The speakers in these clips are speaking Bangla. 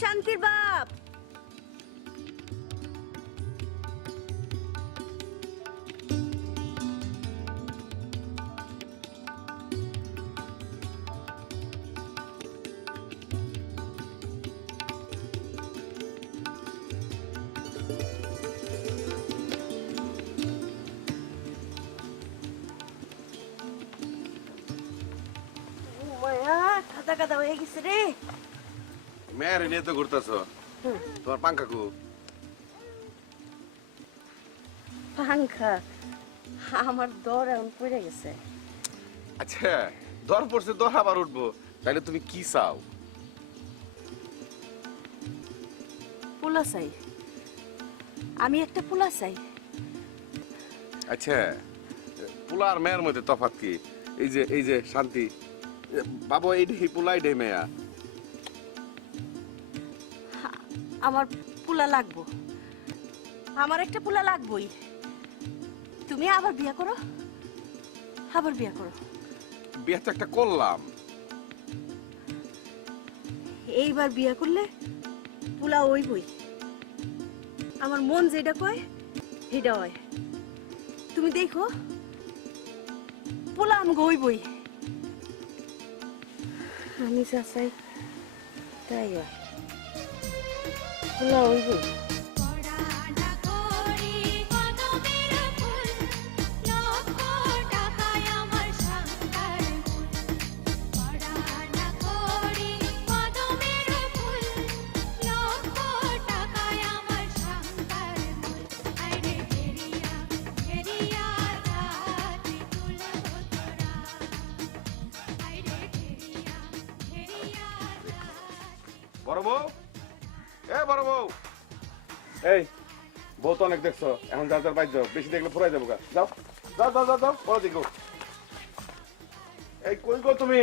শান্তির বাপ। কাদা কাদা হয়ে গেছে রে। মেয়ের নিয়ে তো ঘুরতেছ, তোমার পাঙ্খা কু? পাঙ্খা আমার দর এখন পড়ে গেছে। আচ্ছা, দর পড়ছে, দর আবার উঠবো, তাহলে তুমি কি চাও? পোলা চাই, আমি একটা পোলা চাই। আচ্ছা, পোলা আর মেয়ের মধ্যে তফাৎ কি? এই যে শান্তি বাবু, এইটাই পোলা, এইটাই মেয়া। আমার পোলা লাগবো, আমার একটা পোলা লাগবই। তুমি আবার বিয়া করো, আবার বিয়া করো। বিয়ে তো একটা করলাম। এইবার বিয়া করলে পোলা হইবই। আমার মন যেটা কয় সেটা হয়। তুমি দেখো পোলা আমাকে হইবই। আমি যা চাই তাই হয়, পোলা হইবই। বড় বউ, বড় বউ, এই বউ তো অনেক দেখছো, এখন যার যার বাইর যাও, বেশি দেখলে ফুরাই যাবো গা। যাও যাও যাও যাও যাও, বড় দিকে। এই কই গো তুমি?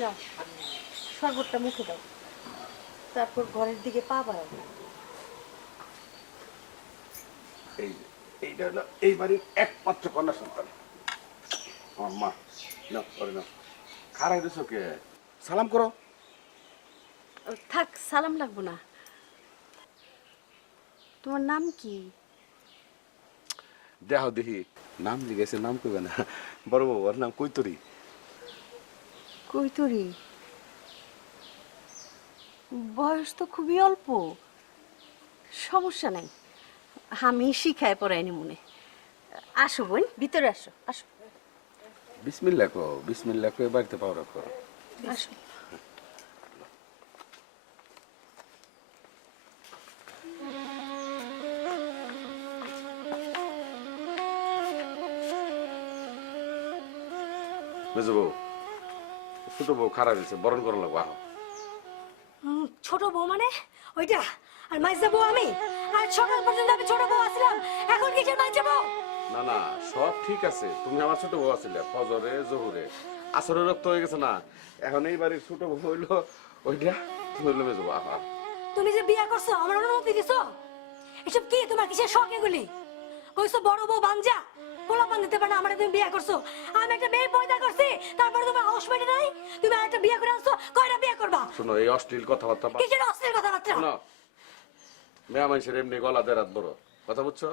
না, শরবতটা মুখে দাও, তারপর ঘরের দিকে পা বাড়াবো। এইটা হলো এই বাড়ির একমাত্র কন্যা সন্তান, আমার মা। না করে না, খারাই দিছো কে? সালাম করো। থাক, সালাম লাগবো না। তোমার নাম কি? দেখো দেখি, নাম জিজ্ঞেসে, নাম কইবে না। বড় বউ, ওর নাম কৈতরী। কৈতরী? বয়স তো খুবই অল্প। সমস্যা নাই, আমি শিখায় পড়াইনি মনে। আসো বোন, ভিতরে আসো, আসো বিসমিল্লাহ কো, বিসমিল্লাহ কো, বাড়িতে পাও রাখো। আসো। মেজো বউ, ছোট বউ খারাপ হয়েছে, বরণ করা লাগবো। আহ, ছোট বউ মানে ওইটা, আর মাইজা বউ আমি। আর সকাল পর্যন্ত আমি ছোট বউ আসলাম, এখন কিসের মাইজা বউ? না না, সব ঠিক আছে, তুমি আমার ছোট বউ আছিলে, ফজরে জহুরে আসরে রক্ত হয়ে গেছে না, এখন এই বাড়ির ছোট বউ হইলো ওইটা, তুমি হইলো মেজো বউ। আহা, তুমি যে বিয়া করছো আমার অনুমতি দিছো? এসব কি তোমার কিসের শখ এগুলি? কইছো বড় বউ বাঞ্জা, পোলা পান দিতে পারে না, আমার তুমি বিয়া করছো। আমি একটা মেয়ে পয়দা করছি, তারপরে তোমার হাউস মেটে নাই, তুমি আর একটা বিয়া করে আনছো। কয়টা বিয়া করবা? শোনো, এই অশ্লীল কথাবার্তা কিসের অশ্লীল কথাবার্তা? শোনো, মেয়া মানুষের এমনি গলা দেরাত বড় কথা, বুঝছো?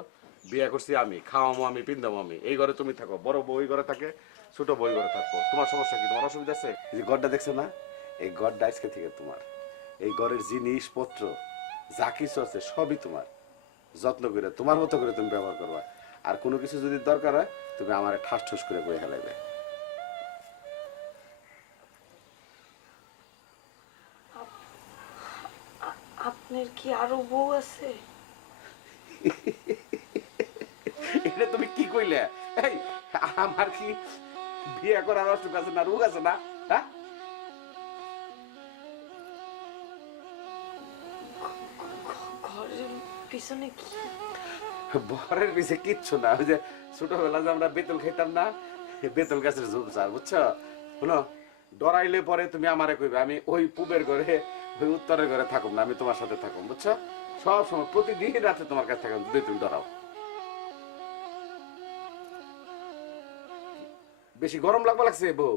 বিয়ে করছি আমি, খাওয়ামো আমি, পিন্দামো আমি, এই ঘরে তুমি থাকো, বড় বউ এই ঘরে থাকে, ছোট বউ এই ঘরে থাকবো। তোমার সমস্যা কি? তোমার অসুবিধা আছে? এই যে ঘরটা দেখছো না, এই ঘরটা আজকে থেকে তোমার। এই ঘরের জিনিসপত্র যা কিছু আছে সবই তোমার। যত্ন করে তোমার মতো করে তুমি ব্যবহার করবা। আর কোনো কিছু যদি দরকার হয়, তুমি আমার ঠাস ঠুস করে বয়ে ফেলাইবে। আপনার কি আরো বউ আছে? এটা তুমি কি কইলে? এই, আমার কি বিয়ে করার অসুখ আছে না, রোগ আছে না? হ্যাঁ, ঘরের পিছনে কি? বরের পিছে কিচ্ছু না। ওই যে ছোটবেলা যে আমরা বেতল খেতাম না, বেতল গাছের ঝুল চার, বুঝছো? শুনো, ডরাইলে পরে তুমি আমারে কইবে, আমি ওই পূবের ঘরে ওই উত্তরের ঘরে থাকুম না, আমি তোমার সাথে থাকুম, বুঝছো? সব সময় প্রতিদিন রাতে তোমার কাছ থেকে দুধ তুমি ধরাও। বেশি গরম লাগবা লাগছে বউ?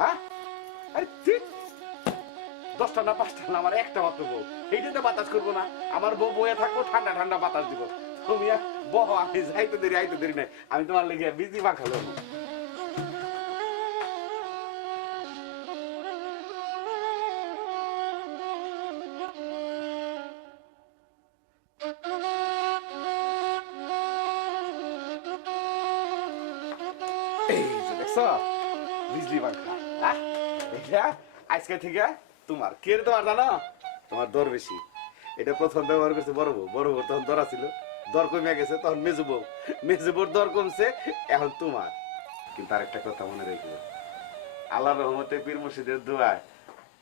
হ্যাঁ, আরে ঠিক 10টা না 5টা না, আমার একটা মাত্র বউ, এইটাতে বাতাস করবো না? আমার বউ বয়ে থাকবো, ঠান্ডা ঠান্ডা বাতাস দিব। তুমি বহ, আমি যাইতে দেরি আইতে দেরি নাই, আমি তোমার লেগে বিজি পাখা লবো। এই যে দেখছো বিজলি পাখা, হ্যাঁ এটা আজকে থেকে তোমার। কে তোমার জানো? তোমার দর বেশি। এটা প্রথম ব্যবহার করছে বড় বউ, বড় বউ তখন দর ছিল, দর কমে গেছে, তখন মেজু বউ, মেজু বউর দর কমছে, এখন তোমার। কিন্তু আরেকটা কথা মনে রেখো, আল্লাহর রহমতে পীর মুর্শিদের দোয়ায়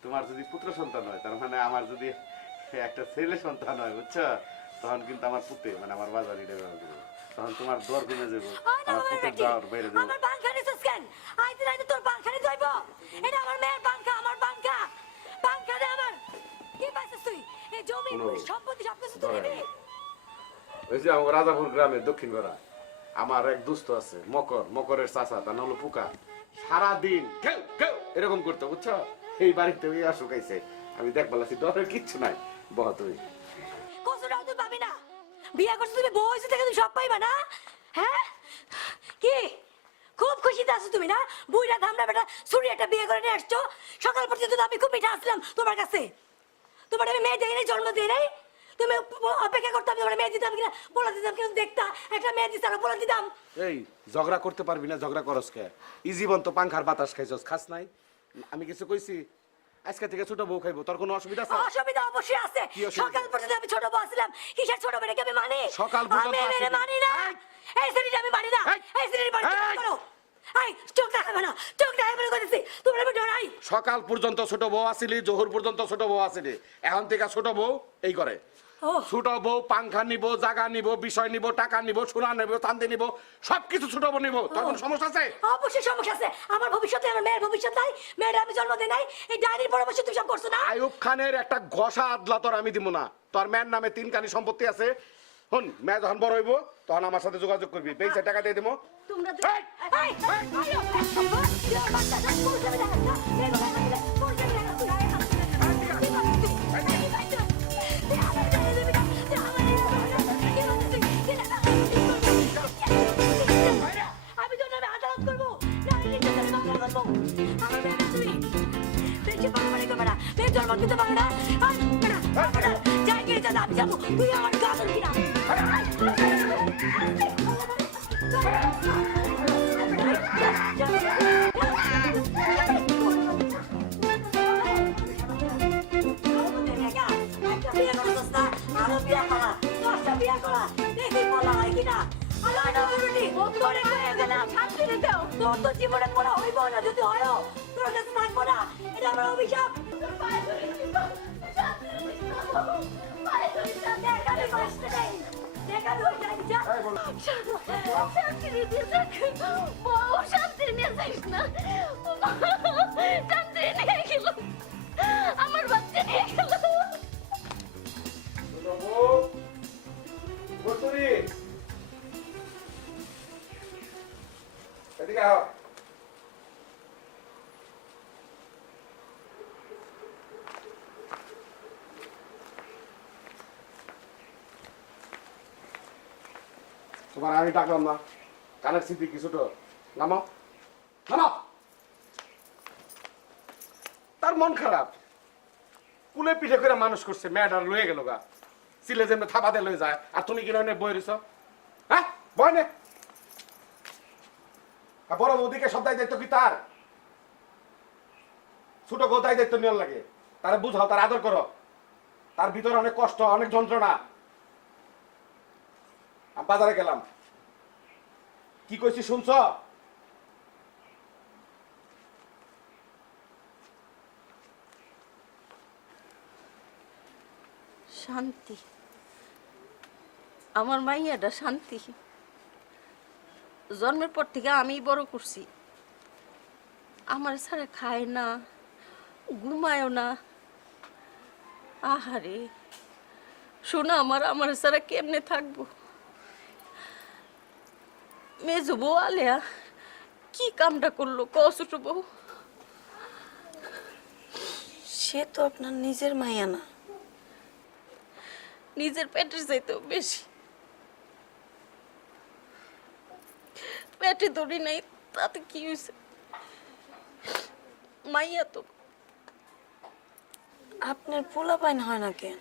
তোমার যদি পুত্র সন্তান হয়, তার মানে আমার যদি একটা ছেলে সন্তান হয়, বুঝছো, তখন কিন্তু আমার পুতে মানে আমার বাজার এটা ব্যবহার করবো, তখন তোমার দর কমে যাবো, আমার পুতের দর বেড়ে যাবো। আমার পাংখা নিছিস কেন? আইতে আইতে তোর পাংখা নিতে হইব? এটা আমার মেয়ের পাংখা, আমার পাংখা, পাংখা দে আমার। কি পাইছিস তুই? এই জমি সম্পত্তি সবকিছু তুই নিবি? ওই যে আমার রাজাপুর গ্রামের দক্ষিণ গড়া আমার এক দুস্থ আছে, মকর, মকরের চাচা, তার নাম হলো পুকা। সারাদিন কেউ কেউ এরকম করতো, বুঝছো, এই বাড়িতে ওই আসুক আইছে, আমি দেখ বলাছি ডরের কিচ্ছু নাই, বহ তুই। কষ্টটাও তুই পাবি না। বিয়ে করছিস তুমি, বউ হয়েছে থেকে তুমি সব পাইবা না? হ্যাঁ কি খুব খুশিতে আছো তুমি না? বুইরা ধামরা বেটা ছুরি একটা বিয়ে করে নিয়ে আসছো। সকাল পর্যন্ত তো আমি খুব মিঠা আসলাম তোমার কাছে। তোমার আমি মেয়ে দেখে জন্ম দিই নাই, তুমি অপেক্ষা করতাম, তোমার মেয়ে দিতাম কিনা বলে দিতাম, কিন্তু দেখতা একটা মেয়ে দিতাম বলে দিতাম। এই ঝগড়া করতে পারবি না, ঝগড়া করস কে? ই জীবন তো পাংখার বাতাস খাইছস, খাস নাই? আমি কিছু কইছি? আজকে থেকে ছোট বউ খাইবো, তোর কোনো অসুবিধা আছে? অসুবিধা অবশ্যই আছে। সকাল পর্যন্ত আমি ছোট বউ ছিলাম, কিসের ছোট মেয়েকে আমি মানি? সকাল পর্যন্ত আমি মেনে মানি না, এই সিরিটা আমি মানি না, এই সিরির বাড়ি করো। আই চোখ দেখাবে না, চোখ দেখাবে না কইতেছি, তোমরা আমি ডরাই। সকাল পর্যন্ত ছোট বউ আসিলি, জোহর পর্যন্ত ছোট বউ আসিলি, এখন থেকে ছোট বউ এই করে। ছোট বউ পাংখা নিব, জায়গা নিব, বিষয় নিব, টাকা নিব, সোনা নিব, চাঁদি নিব, সবকিছু ছোট বউ নিব। তোর কোনো সমস্যা আছে? অবশ্যই সমস্যা আছে। আমার ভবিষ্যতে আমার মেয়ের ভবিষ্যৎ নাই, মেয়ের আমি জন্ম দেই নাই, এই ডায়েরির পরামর্শ তুমি সব করছো না। আইয়ুব খানের একটা ঘষা আদলা তোর আমি দিব না। তোর মেয়ের নামে 3 কানি সম্পত্তি আছে। শুন, মেয়ে যখন বড় হইব তখন আমার সাথে যোগাযোগ করবি, পয়সা টাকা দিয়ে দেবো। তোমরা এই আইও বাচ্চা সব পয়সা দেখাচ্ছ, এগুলো আমাদের পয়সা আমি জন্য আদালত করবো না, মামলা করবো। আমার মেয়ে তুমি বেশি বাড়াবাড়ি করবে না, মেয়ে জন্ম দিতে পারবে না। যাই গিয়ে যা আমি যাবো, তুই আমার গাছ কিনা। তোর তো জীবনে পড়া হইব না, যদি হয় তোর কাছে থাকবো না, এটা আমার অভিশাপ। আমার বাচ্চা নিয়ে গেল। তোমার আমি ডাকলাম না, কানের স্মৃতি কিছুটা নামো, নামো। তার মন খারাপ, কুলে পিঠে করে মানুষ করছে, মেয়েটার লয়ে গেল গা, সিলে যেমন থাবাতে লয়ে যায়, আর তুমি কিনা বই রইছ? হ্যাঁ বই নে। বড় বৌদিকে সব দায় দায়িত্ব কি তার? ছোট বউ দায় দায়িত্ব নেওয়ার লাগে, তারা বুঝাও, তার আদর করো, তার ভিতরে অনেক কষ্ট, অনেক যন্ত্রণা। আমি বাজারে গেলাম, কি কইছি শুনছ? শান্তি, আমার মাইয়াটা শান্তি। জন্মের পর থেকে আমি বড় করছি, আমার ছাড়া খায় না, ঘুমায়ও না। আহারে, শোনা আমার সারা কেমনে থাকবো? মেজো বউ আলেয়া কি কামটা করলো ক ছোট বউ? সে তো আপনার নিজের মাইয়া না। নিজের পেটের চাইতেও বেশি। পেটে ধরি নাই তাতে কি হয়েছে? মাইয়া তো। আপনার পোলা পাইন হয় না কেন?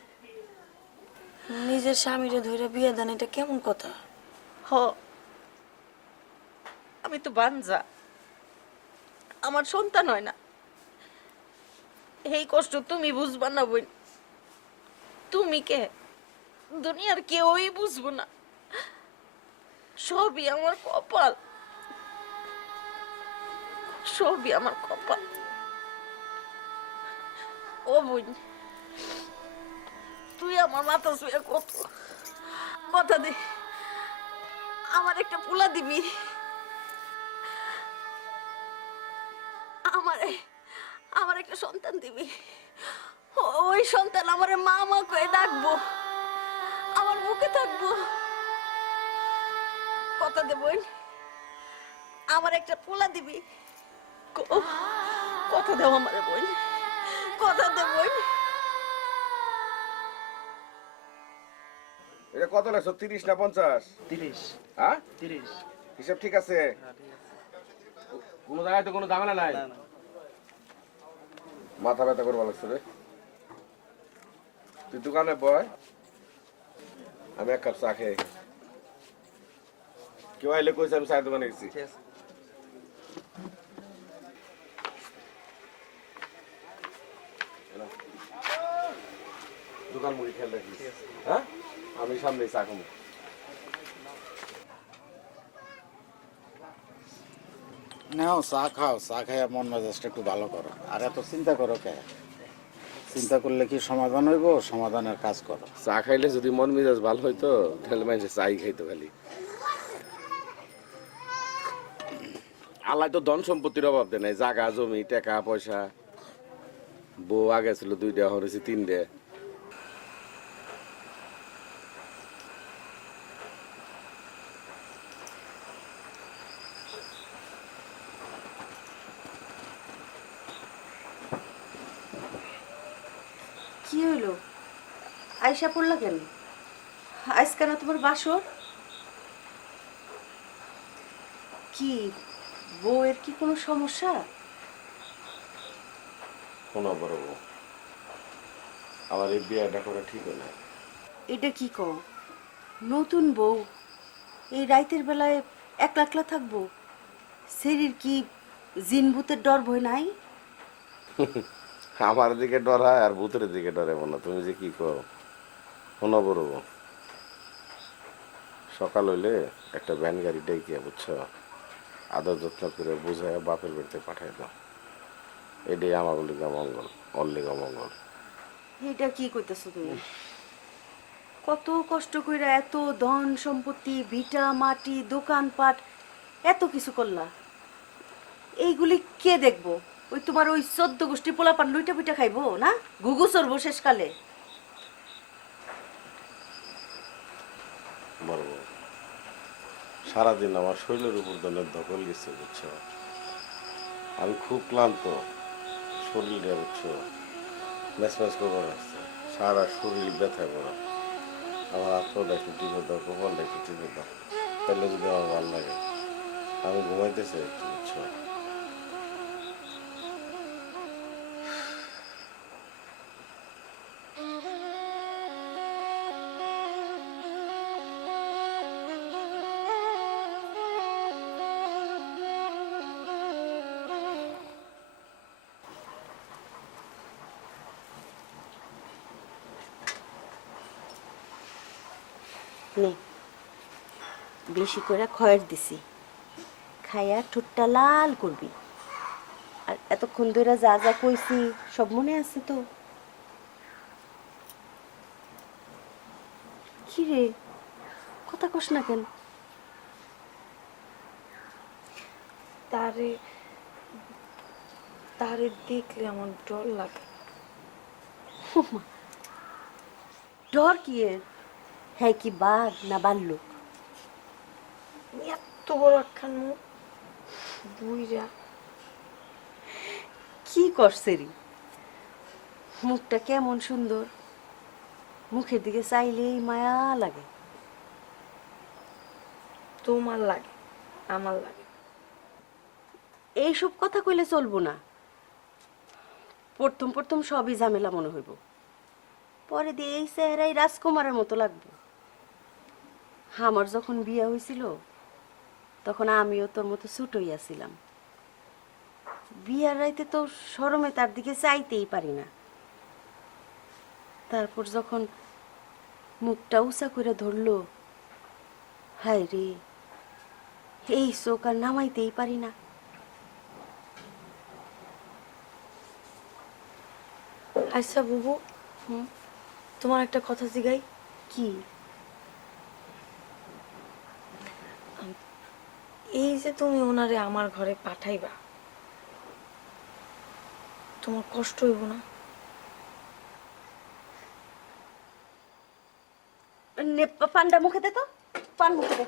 নিজের স্বামীরে ধরে বিয়ে দেন, এটা কেমন কথা? হ, আমি তো বাঞ্জা, আমার সন্তান হয় না। এই কষ্ট তুমি বুঝবা না বোন। তুমি কে? দুনিয়ার কেউই বুঝবো না। সবই আমার কপাল, সবই আমার কপাল। ও বোন, তুই আমার মাথা শুয়ে কত কথা দে, আমার একটা পোলা দিবি, আমারে আমার একটা সন্তান দিবি। ওই সন্তান আমারে মা মা করে ডাকবো, আমার বুকে থাকবো। কথা দে বোন, আমার একটা পোলা দিবি। কথা দেও আমারে বোন, কথা দে বোন। এটা কত লাগছো, 30 না 50? 30 হ্যাঁ, 30 হিসাব ঠিক আছে? কোনো জায়গায় তো কোনো ঝামেলা নাই? না না মাথা ব্যথা করবা লাগছে রে। তুই দোকানে বয়, আমি এক কাপ চা খেয়ে। কেউ আইলে কইছে আমি চায়ের দোকানে গেছি। ঠিক আছে দোকান মুড়ি খেয়াল রাখিস, হ্যাঁ? আমি সামনে চা খাবো। নাও চা খাও, চা খাইয়া মন মেজাজটা একটু ভালো করো। আর এত চিন্তা করো কে? চিন্তা করলে কি সমাধান হইব? সমাধানের কাজ করো। চা খাইলে যদি মন মেজাজ ভালো হইতো তাহলে মানুষের চাই খাইতো খালি। আল্লাহ তো ধন সম্পত্তির অভাব দেয় নাই, জায়গা জমি টাকা পয়সা। বউ আগে ছিল 2টা, হয়েছে 3টে। কি হইলো? আয়সা পড়লা কেন? আজকে না তোমার বাসর? কি বউয়ের কি কোনো সমস্যা? শোনো বড় বউ, আমার এই বিয়েটা করা ঠিক হয় না। এটা কি কও? নতুন বউ এই রাইতের বেলায় একলা একলা থাকবো? শরীর কি জিন ভূতের ডর ভয় নাই? আমার দিকে ডরায় আর ভূতের দিকে ডরে না। তুমি যে কি করো, শোনো বড় বউ, সকাল হইলে একটা ভ্যান গাড়ি ডেকে, বুঝছো, আদর যত্ন করে বুঝায় বাপের বাড়িতে পাঠাই দাও। এটাই আমার লিগা মঙ্গল, ওর লিগা মঙ্গল। এটা কি কইতেছো তুমি? কত কষ্ট কইরা এত ধন সম্পত্তি, ভিটা মাটি, দোকানপাট এত কিছু করলা, এইগুলি কে দেখবো? ওই তোমার ওই 14 গোষ্ঠী পোলাপান লুইটা পিঠা খাইবো না? ঘুঘু চড়বো শেষকালে। বড় বউ, সারাদিন আমার শরীরের উপর দলের দখল গেছে, বুঝছো। আমি খুব ক্লান্ত, শরীরে, বুঝছো, ম্যাচ করে আসছে, সারা শরীর ব্যথায় পড়া। আমার হাতটা একটু টিপে দাও, কপালটা একটু টিপে দাও, তাহলে যদি আমার ভালো লাগে। আমি ঘুমাইতে চাই একটু, বুঝছো। নে, বেশি করে খয়ের দিছি, খাইয়া ঠোঁটটা লাল করবি। আর এতক্ষণ ধরে যা যা কইছি সব মনে আছে তো? কি রে, কথা কস না কেন? তারে তারে দেখলে আমার ডর লাগে। ডর কি এর? হ্যাঁ কি বাঘ না বাল্লুক? এত বড় একখান মুখ, বুইরা। কি করছে রে? মুখটা কেমন সুন্দর, মুখের দিকে চাইলেই মায়া লাগে। তোমার লাগে, আমার লাগে। এইসব কথা কইলে চলবো না। প্রথম প্রথম সবই ঝামেলা মনে হইব, পরে দিয়ে এই চেহারাই রাজকুমারের মতো লাগবে। আমার যখন বিয়ে হয়েছিল তখন আমিও তোর মতো ছোটই আছিলাম। বিয়ার রাইতে তো শরমে তার দিকে চাইতেই পারি না। তারপর যখন মুখটা উঁচা করে ধরলো, হায় রে, এই চোখ আর নামাইতেই পারি না। আচ্ছা বুবু, তোমার একটা কথা জিগাই। কি? এই যে তুমি ওনারে আমার ঘরে পাঠাইবা, তোমার কষ্ট হইব না? পানটা মুখে দে তো, পান মুখে দে।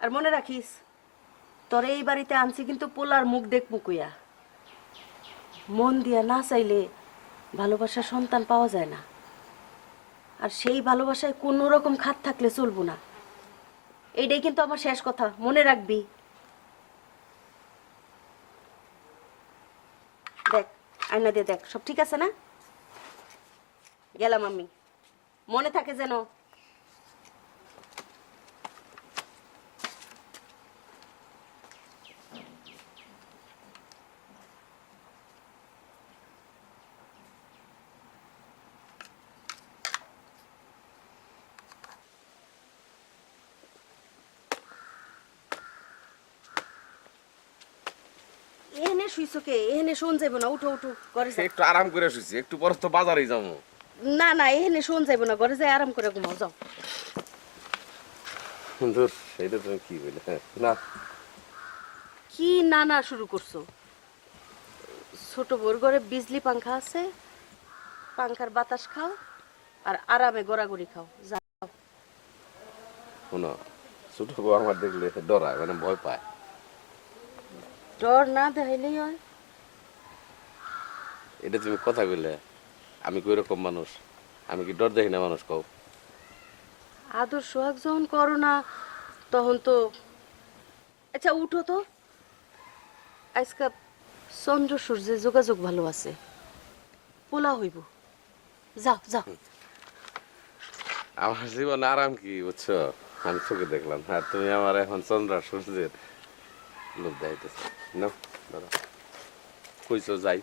আর মনে রাখিস, তোর এই বাড়িতে আনছি কিন্তু পোলার মুখ দেখ মুকুইয়া। মন দিয়া না চাইলে ভালোবাসার সন্তান পাওয়া যায় না। আর সেই ভালোবাসায় কোনো রকম খাত থাকলে চলবো না। এইটাই কিন্তু আমার শেষ কথা, মনে রাখবি। দেখ, আয়না দিয়ে দেখ, সব ঠিক আছে না? গেলাম আমি, মনে থাকে যেন। এখানে শুইছো কে? এখানে শোন যাইব না, উঠো উঠো, ঘরে যাও। একটু আরাম করে শুইছি, একটু পরে তো বাজারে যাবো। না না, এখানে শোন যাইব না, ঘরে যাই আরাম করে ঘুমাও, যাও। ধুর, এটা তুমি কি বলে? না, কি না না শুরু করছো? ছোট বোর ঘরে বিজলি পাংখা আছে, পাংখার বাতাস খাও আর আরামে গড়াগড়ি খাও, যাও। শোনো, ছোট বউ আমার দেখলে ডরায়, মানে ভয় পায়। ডর না দেখাইলেই হয়। এটা তুমি কথা কইলে? আমি কই রকম মানুষ? আমি কি ডর দেখি না মানুষ কও? আদর সোহাগ যখন করো না তখন তো। আচ্ছা উঠো তো, আজকে চন্দ্র সূর্যের যোগাযোগ ভালো আছে, পোলা হইব, যাও যাও। আমার জীবনে আরাম কি বুঝছো? আমি চোখে দেখলাম, আর তুমি আমার এখন চন্দ্র আর সূর্যের লোভ দেখাইতেছ। না দাঁড়া, কইছো যাই।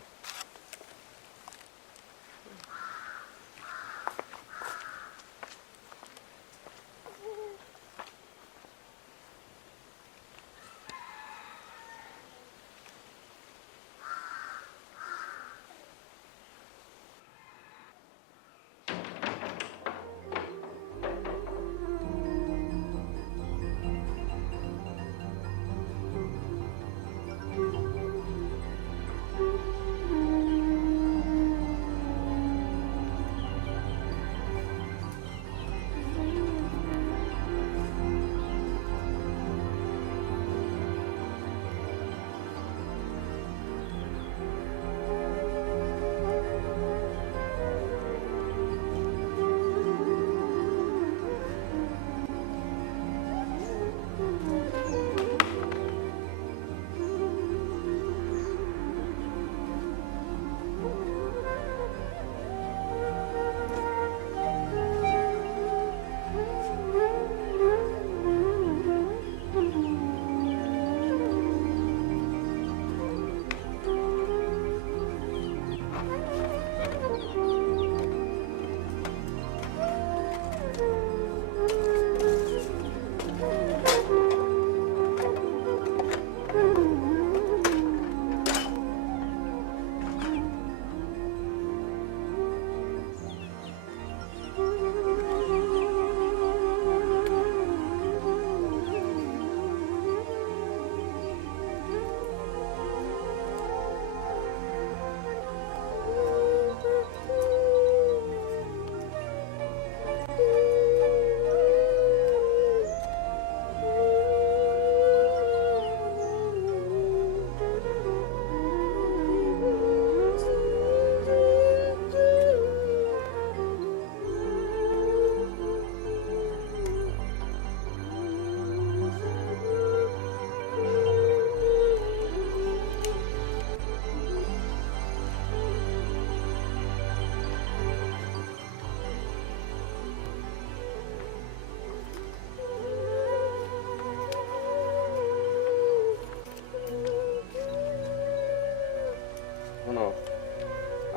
শোনো,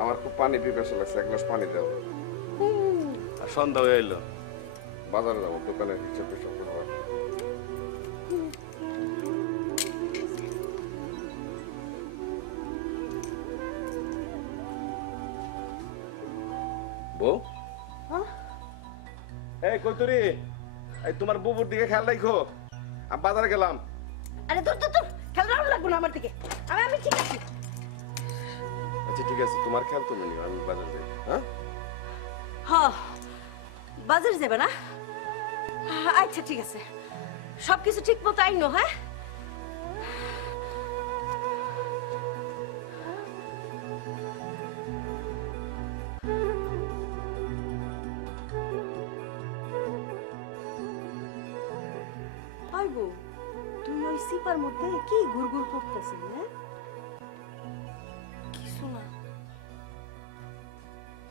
আমার খুব পানি পিপাসা লাগছে, এক গ্লাস পানি দাও। আর সন্ধ্যা হয়ে এলো, বাজারে যাবো, দোকানে হিসাব টিসাব করবো। বউ, এই কইতুরি, এই তোমার বুবুর দিকে খেয়াল রাখো, আমি বাজারে গেলাম। আরে তোর তোর তোর খেলা লাগবো না আমার দিকে, আমি ঠিক আছি। আচ্ছা ঠিক আছে, তোমার খেয়াল তুমি নিও, আমি বাজারে যাই। হ্যাঁ বাজার যাবে না? আচ্ছা ঠিক আছে, সবকিছু ঠিক মতো আইনো। হ্যাঁ পাইবো, তুই ওই সিপার মধ্যে কি ঘুরঘুর করতেছিস? হ্যাঁ কিছু না।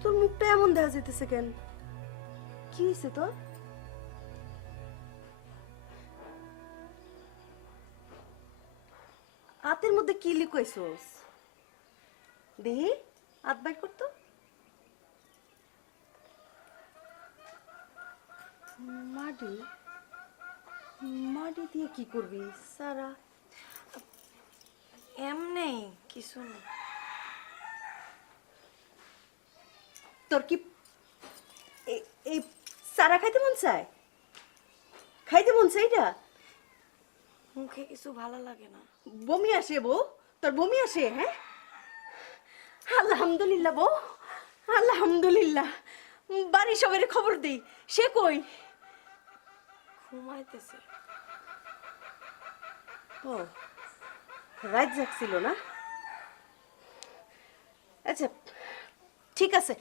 তোর মুখটা এমন দেখা যেতেছে কেন? কি হয়েছে তোর? হাতের মধ্যে কি লিখেছস? দেখি হাত বাইর করতো। মাটি মাটি দিয়ে কি করবি সারা? এমনি কিছু না। তোর কি এই সারা খাইতে মন চায়? খাইতে মন চাই? এটা মুখে কিছু ভালো লাগে না। বমি আসে বউ? তোর বমি আসে? হ্যাঁ আলহামদুলিল্লাহ বউ, আলহামদুলিল্লাহ। বাড়ি সবাই খবর দেই, সে কই? ঘুমাইতেছে। ও রাত জাগছিল না? আচ্ছা ঠিক আছে,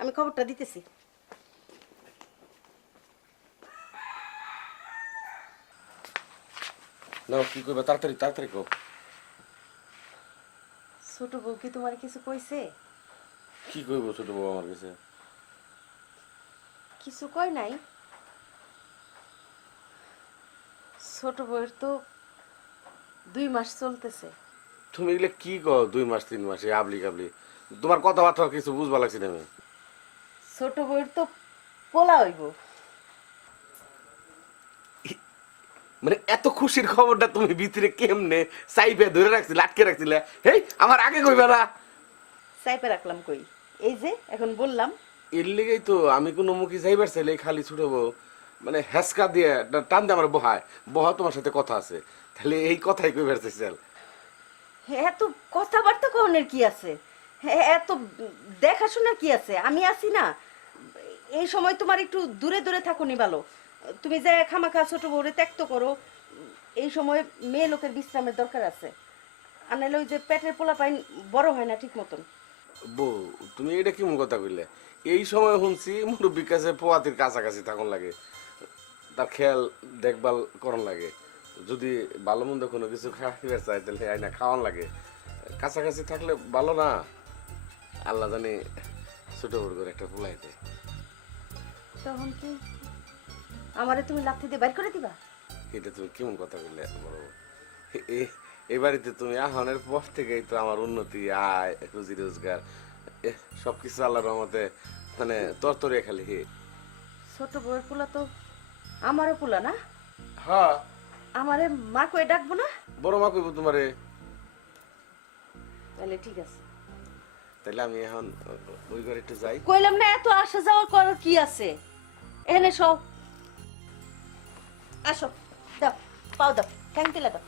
আমি খবরটা দিতেছি। না কি করবে, তাড়াতাড়ি তাড়াতাড়ি কো। ছোট বউ কি তোমার কিছু কইছে? কি কইব ছোট বউ আমার কাছে? কিছু কয় নাই? ছোট বউয়ের তো 2 মাস চলতেছে। তুমি এগুলো কি কও? 2 মাস 3 মাস এই আবলি কাবলি, তোমার কথাবার্তা কিছু বুঝবা লাগছে না। আমি ছোট বউয়ের তো পোলা হইব। মানে এত খুশির খবরটা তুমি ভিতরে কেমনে চাইবে ধরে রাখছিলে, আটকে রাখছিলে? হেই আমার আগে কইবা না? চাইপে রাখলাম কই, এই যে এখন বললাম। এর লেগেই তো আমি কোনো মুখে যাইবার চাইলে খালি ছোট বউ মানে হেসকা দিয়ে টান দিয়ে আমার বহায়, বহা তোমার সাথে কথা আছে, তাহলে এই কথাই কইবার চাইছিল। এত কথাবার্তা কনের কি আছে? এত দেখাশোনা কি আছে? আমি আছি না? এই সময় তোমার একটু দূরে দূরে থাকো নি ভালো। তুমি যে খামাখা ছোট বউরে ত্যাক্ত করো, এই সময় মেয়ে লোকের বিশ্রামের দরকার আছে। আর নাহলে ওই যে পেটের পোলা পাইন বড় হয় না ঠিক মতন। বউ তুমি এটা কেমন কথা কইলে? এই সময় শুনছি মুরব্বীর কাছে পোয়াতির কাছাকাছি থাকুন লাগে, তার খেয়াল দেখভাল করন লাগে। যদি ভালো মন্দ কোনো কিছু খাইবার চাই তাহলে আইনা খাওয়ান লাগে, কাছাকাছি থাকলে ভালো না? আল্লাহ জানি ছোট বড় করে একটা পোলাই দেয়। তখন কি আমারে তুমি লাথি দিয়ে বাইর করে দিবা? এটা তুমি কেমন কথা বললে বড় বউ? এই বাড়িতে তুমি আহনের পর থেকেই তো আমার উন্নতি, আয়, রুজি রোজগার সবকিছু আল্লাহর রহমতে মানে তরতরে খালি। ছোট বউয়ের পোলা তো আমারও পোলা না? হ্যাঁ আমারে মা কয়ে ডাকবো না? বড় মা কইব তোমারে। তাহলে ঠিক আছে, তাহলে আমি এখন ওই ঘরে একটু যাই। কইলাম না এত আসা যাওয়া করার কি আছে? এনে সব আসো, দাও পাও, দাও ঠ্যাং দিলা দাও।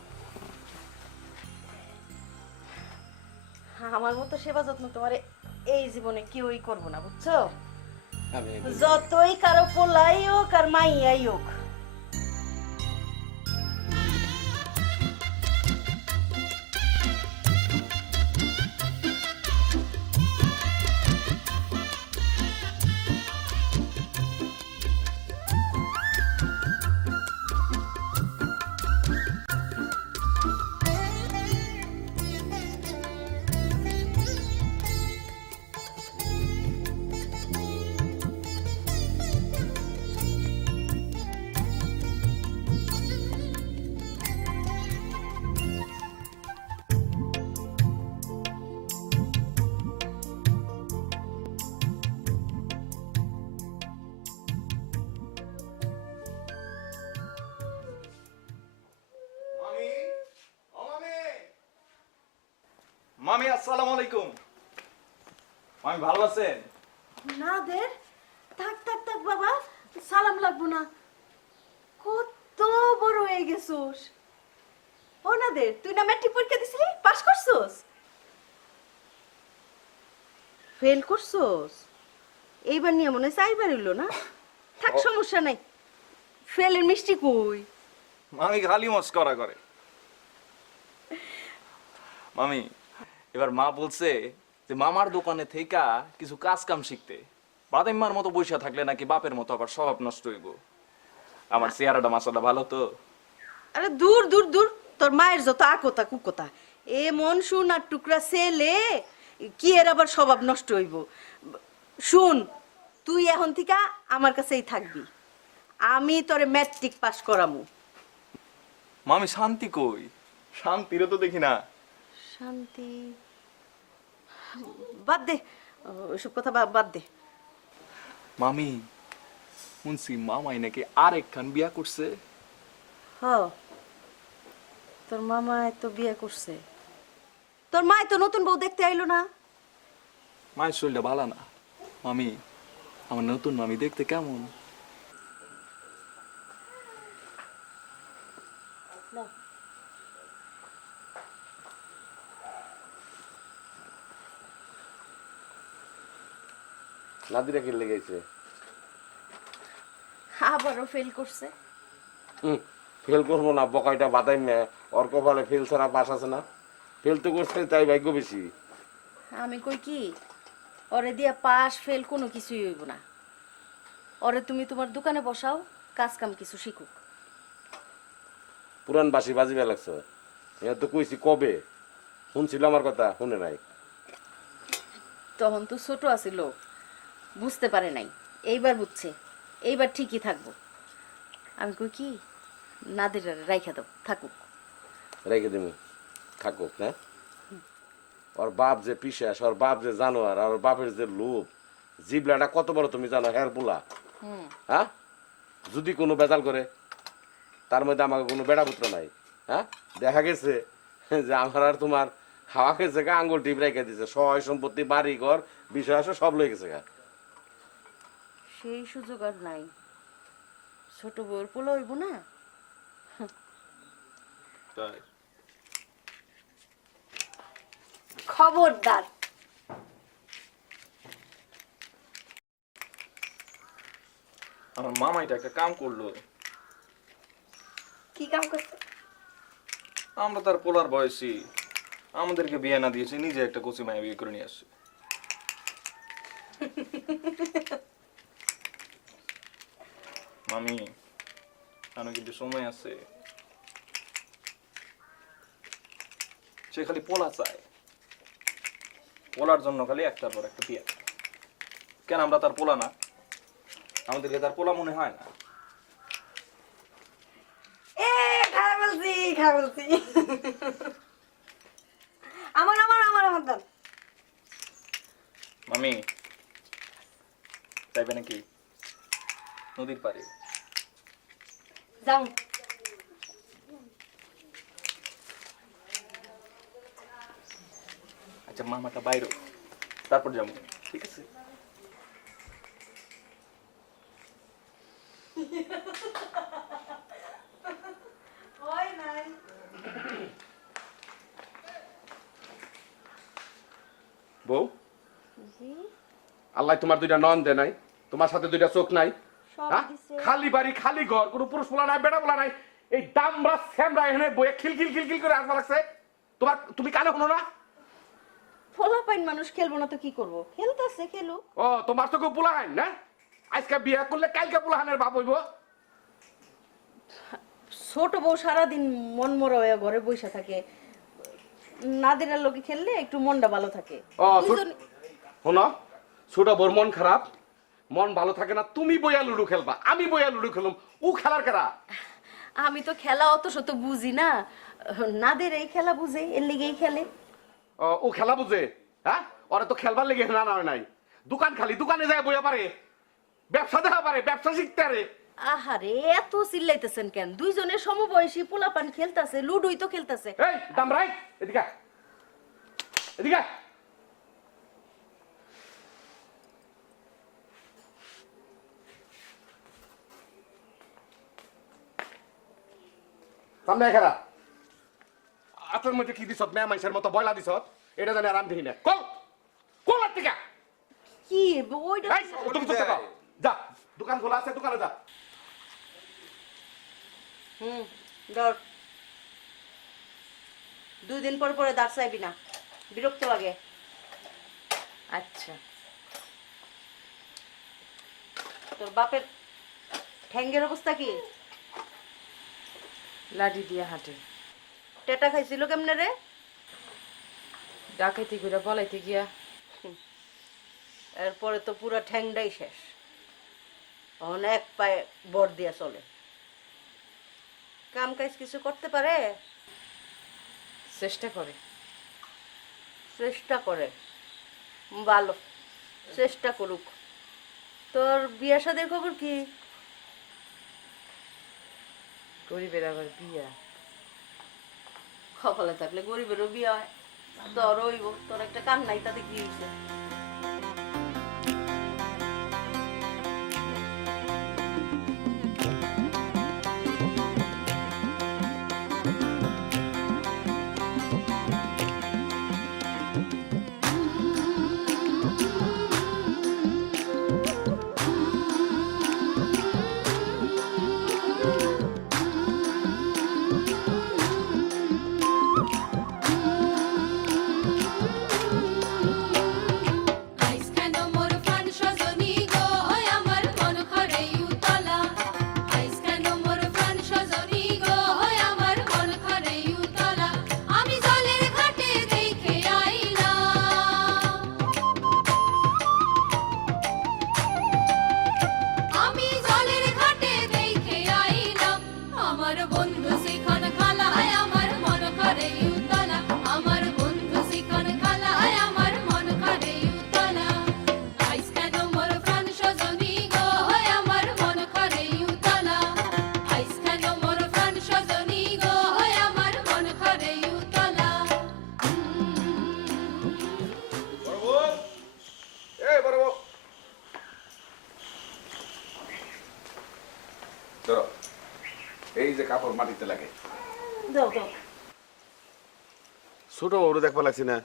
আমার মতো সেবা যত্ন তোমার এই জীবনে কেউই করবো না, বুঝছো? আমি যতই কারো পোলাই হোক আর মাইয়াই হোক। মামি আসসালামু আলাইকুম। মামি ভালো আছেন? নাদের, থাক থাক থাক বাবা, সালাম লাগবো না। কত বড় হয়ে গেছোস। ও নাদের, তুই না ম্যাট্রিক পরীক্ষা দিছিলি, পাস করছস? ফেল করছস? এইবার নিয়ে মনে হয় চাইবার হইলো না। থাক, সমস্যা নাই। ফেলের মিষ্টি কই? মামি খালি মস্করা করে। মামি এবার মা বলছে যে মামার দোকানে থেকে কিছু কাজ কাম শিখতে। বাদাইম্মার মতো বইসা থাকলে নাকি বাপের মতো আবার স্বভাব নষ্ট হইব। আমার চেহারাটা মাসাটা ভালো তো। আরে দূর দূর দূর, তোর মায়ের যত আকতা কুকতা। এ মন সোনার টুকরা ছেলে, কি এর আবার স্বভাব নষ্ট হইব? শুন, তুই এখন থেকে আমার কাছেই থাকবি। আমি তোরে ম্যাট্রিক পাস করামু। মামি শান্তি কই? শান্তিরও তো দেখি না। শান্তি বাদ দে, ওইসব কথা বাদ দে। মামি শুনছি মামাই নাকি আরেকখান বিয়া করছে। হ, তোর মামা তো বিয়ে করছে। তোর মা তো নতুন বউ দেখতে আইলো না? মায়ের শরীরটা ভালো না। মামি আমার নতুন মামি দেখতে কেমন? নাদিরা কি লেগেছে? আবারও ফেল করছে। ফেল করবো না, বকাইটা বাদাই না। ওর কপালে ফেল ছাড়া পাস আছে না? ফেল তো করছে, তাই ভাগ্য বেশি। আমি কই কি, ওরে দিয়া পাস ফেল কোনো কিছুই হইব না। ওরে তুমি তোমার দোকানে বসাও, কাজ কাম কিছু শিখুক। পুরান বাসি বাজিবে লাগছে। এ তো কইছি কবে, শুনছিল আমার কথা, শুনে নাই। তখন তো ছোট আছিল, বুঝতে পারে নাই। এইবার বুঝছে, এইবার ঠিকই থাকবো। আমি কই কি, নাদের রাইখা দাও, থাকুক। রেখে দিবি, থাকুক না। ওর বাপ যে পিসাস, ওর বাপ যে জানোয়ার, আর ওর বাপের যে লোভ, জিবলাটা কত বড় তুমি জানো? হের পোলা। হ্যাঁ, যদি কোনো বেজাল করে, তার মধ্যে আমাকে কোনো বেড়াপুত্র নাই। হ্যাঁ, দেখা গেছে যে আমার আর তোমার হাওয়া খেয়েছে গা, আঙ্গুল টিপ রেখে দিছে, সয় সম্পত্তি বাড়ি ঘর বিষয় আসে সব লয়ে গেছে গা। সেই সুযোগ আর নাই। ছোট বউর পোলা হইব না। তাই খবরদার। আমার মামাইটা একটা কাম করলো। কি কাম করছে? আমরা তার পোলার বয়সী, আমাদেরকে বিয়ে না দিয়েছে, নিজে একটা কচি মায়া বিয়ে করে নিয়ে আসছে। মামি আমি কিন্তু সময় আছে। সে খালি পোলা চায়, পোলার জন্য খালি একটার পর একটা বিয়ে। কেন আমরা তার পোলা না? আমাদেরকে তার পোলা মনে হয় না? খাবলছি আমার আমার আমার আমার দাম। মামি চাইবে নাকি নদীর পাড়ে? যাও। আচ্ছা মামাটা বাইরে, তারপর যাবো, ঠিক আছে? বউ, আল্লাহ তোমার দুইটা নন দে নাই, তোমার সাথে দুইটা চোখ নাই। হ্যাঁ? খালি বাড়ি খালি ঘর, কোনো পুরুষ বলা নাই, বেটা বলা নাই। এই দামরা স্যামরা এখানে বইয়ে খিলখিল খিলখিল করে আসবা লাগছে। তোমার তুমি কানে শুনো না? ফলা পাইন মানুষ খেলবো না তো কি করবো? খেলতেছে, খেলুক। ও তোমার তো কেউ পোলাহান না? আজকে বিয়ে করলে কালকে পোলাহানের বাপ হইব। ছোট বউ সারাদিন মন মরা হয়ে ঘরে বসে থাকে। নাদিরার লোকে খেললে একটু মনটা ভালো থাকে। ও দুইজন- শোনো, ছোট বউর মন খারাপ, মন ভালো থাকে না। তুমি বইয়া লুডু খেলবা, আমি বইয়া লুডু খেলুম, ও খেলার কেরা? আমি তো খেলা অত শত বুঝি না। নাদের এই খেলা বুঝে, এর লিগেই খেলে। ও খেলা বুঝে? হ্যাঁ, ওরা তো খেলবার লেগে না না নাই। দোকান খালি, দোকানে যায় বইয়া পারে, ব্যবসা দেখা পারে, ব্যবসা শিখতে পারে। আহারে এত চিল্লাইতেছেন কেন? দুইজনের সমবয়সী পোলাপান খেলতাছে, লুডুই তো খেলতাছে। এই দামরাই এদিকে। এদিকে আয়। সামনে এখানে আতর মধ্যে কি দিছত মেয়ে মানুষের মতো বয়লা দিছত এটা জানি আরাম দেখি না কল কল আর টিকা কি ওইটা এই, তুমি চুপ থাকো। যা দোকান খোলা আছে দোকানে যা ধর 2 দিন পর পরে দাঁড় চাইবি না, বিরক্ত লাগে। আচ্ছা তোর বাপের ঠ্যাঙ্গের অবস্থা কি? লাঠি দিয়া হাঁটে, টেটা খাইছিল কেমনে রে? ডাকাইতে করে পলাইতে গিয়া। এরপরে তো পুরো ঠ্যাংটাই শেষ, অনেক পায়ে বর দিয়া চলে। কাম কাজ কিছু করতে পারে? চেষ্টা করে। চেষ্টা করে, ভালো, চেষ্টা করুক। তোর বিয়া শাদের খবর কি? গরিবের আবার বিয়া। কপালে থাকলে গরিবেরও বিয়া হয়, তোর হইব। তোর একটা কান নাই, তাতে কি হয়েছে? ধরো এই যে কাপড় মাটিতে লাগে দাও দাও। ছোট বড় দেখবা লাগছি না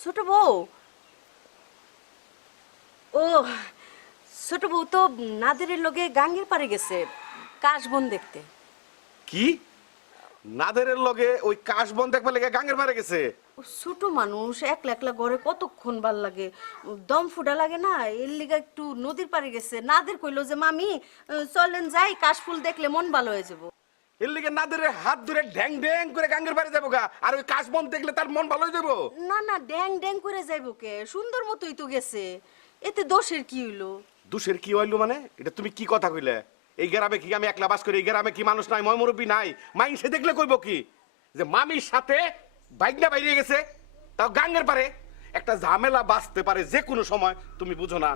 ছোট বউ? ও, ছোট বউ তো নাদেরের লগে গাঙ্গের পারে গেছে কাশবন দেখতে। কি নাদেরের লগে ওই কাশবন দেখবা লেগে গাঙ্গের পারে গেছে? ও ছোট মানুষ, একলা একলা ঘরে কতক্ষণ ভাল লাগে, দম ফুটা লাগে না, এর লিগা একটু নদীর পাড়ে গেছে। নাদের কইলো যে মামি চলেন যাই, কাশফুল দেখলে মন ভালো হয়ে যাবো। এর লিগে নাদেরের হাত ধরে ঢ্যাং ঢ্যাং করে গাঙ্গের পারে যাবো গা, আর ওই কাশবন দেখলে তার মন ভালো হয়ে যাবো? না না, ড্যাং ড্যাং করে যাইবো কে, সুন্দর মতোই তো গেছে, এতে দোষের কি হইলো? দুশের কি হইলো মানে? এটা তুমি কি কথা কইলে? এই গ্রামে কি আমি একলা বাস করি? এই গ্রামে কি মানুষ নাই, ময়মুরব্বী নাই? মাইনসে দেখলে কইব কি যে মামির সাথে বাইকনা বাইরে গেছে, তাও গাঙ্গের পারে? একটা ঝামেলা বাঁচতে পারে যে কোনো সময়, তুমি বুঝো না?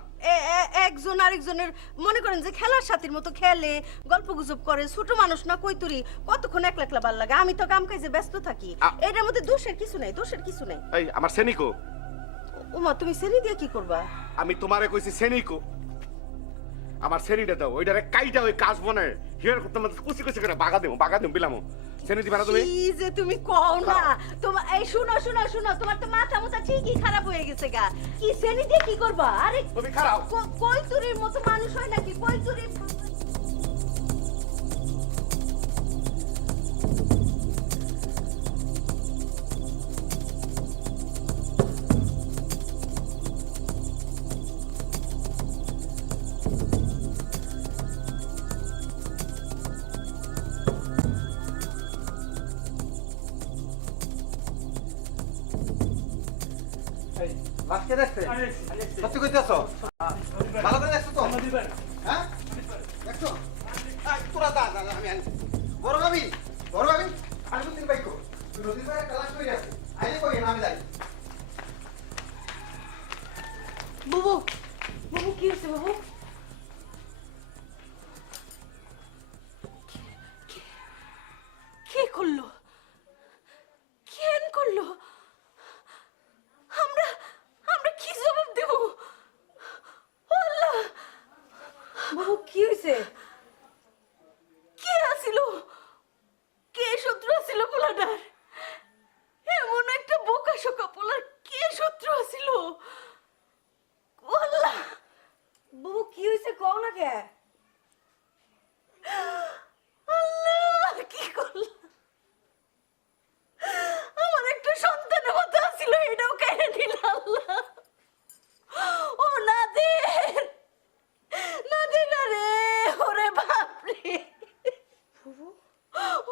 একজন আরেকজনের মনে করেন যে খেলার সাথীর মতো খেলে, গল্প গুজব করে, ছোট মানুষ না কইতুরি, কতক্ষণ একলা একলা ভাল লাগে। আমি তো কাম কাজে ব্যস্ত থাকি, এটার মধ্যে দোষের কিছু নাই, দোষের কিছু নাই। এই আমার সেনিকো, ওমা তুমি সেরি দিয়ে কি করবা? আমি তোমারে কইছি সেনিকো, আমার সেনিটা দাও, ওইটারে কাইটা ওই কাজ বনে হিয়ার করতে মত কুচি কুচি করে বাগা দেবো বিলামো। সেনি দিবা না তুমি? কি যে তুমি কও না, তোমার এই শুনো শুনো শুনো, তোমার তো মাথা মোথা ঠিকই খারাপ হয়ে গেছে গা। কি সেরি দিয়ে কি করবা? আরে তুমি খারাপ। কইতুরির মতো মানুষ হয় নাকি? কইতুরি আজকে দেখছে সত্যি কইতেছ? ভালো করে দেখছো তো? হ্যাঁ দেখছো? তোরা দা দা আমি আনি বড় ভাবি আমি তো তিন বাইকো তুই নদীর পাড়ে কালাস করে আছে আইলে কই না আমি যাই। বুবু, বুবু কি হয়েছে বুবু? কে করলো? কেন করলো?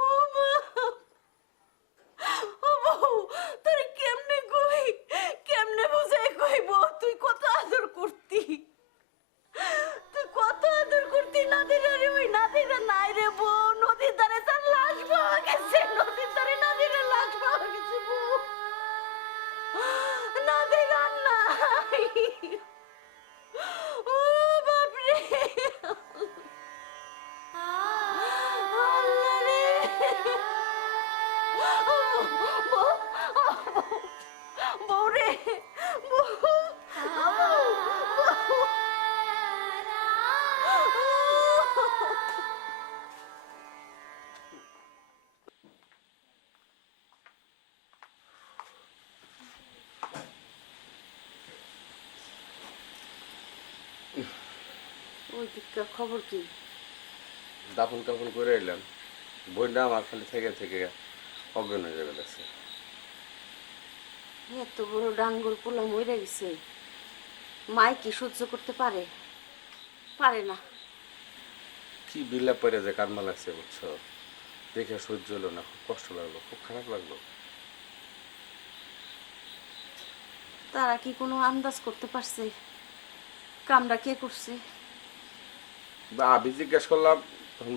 ও মা, ও বউ, তোরে কেমনে কই, কেমনে বুঝাই কইব? তুই কত আদর করতি, তুই কত আদর করতি নাদিরা রে। ওই নাদিরা নাই রে বউ, নদীর ধারে তার লাশ পাওয়া গেছে, নদীর ধারে নাদিরের লাশ পাওয়া গেছে বউ, নাদিরা নাই। ও বাপরে, আল্লাহ রে। বউ রে, বউ, ওই দিককার খবর কি? দাফন কাফন করে এলাম, বইটা আমার খালি থেকে থেকে অজ্ঞান হয়ে যাবে লাগছে। এত বড় ডাঙ্গর পোলা মরে গেছে, মায় কি সহ্য করতে পারে? পারে না। কি বিল্লা পরে যে কান্না লাগছে বুঝছো, দেখে সহ্য হলো না, খুব কষ্ট লাগলো, খুব খারাপ লাগলো। তারা কি কোনো আন্দাজ করতে পারছে কামটা কে করছে? বা আমি জিজ্ঞেস করলাম, তখন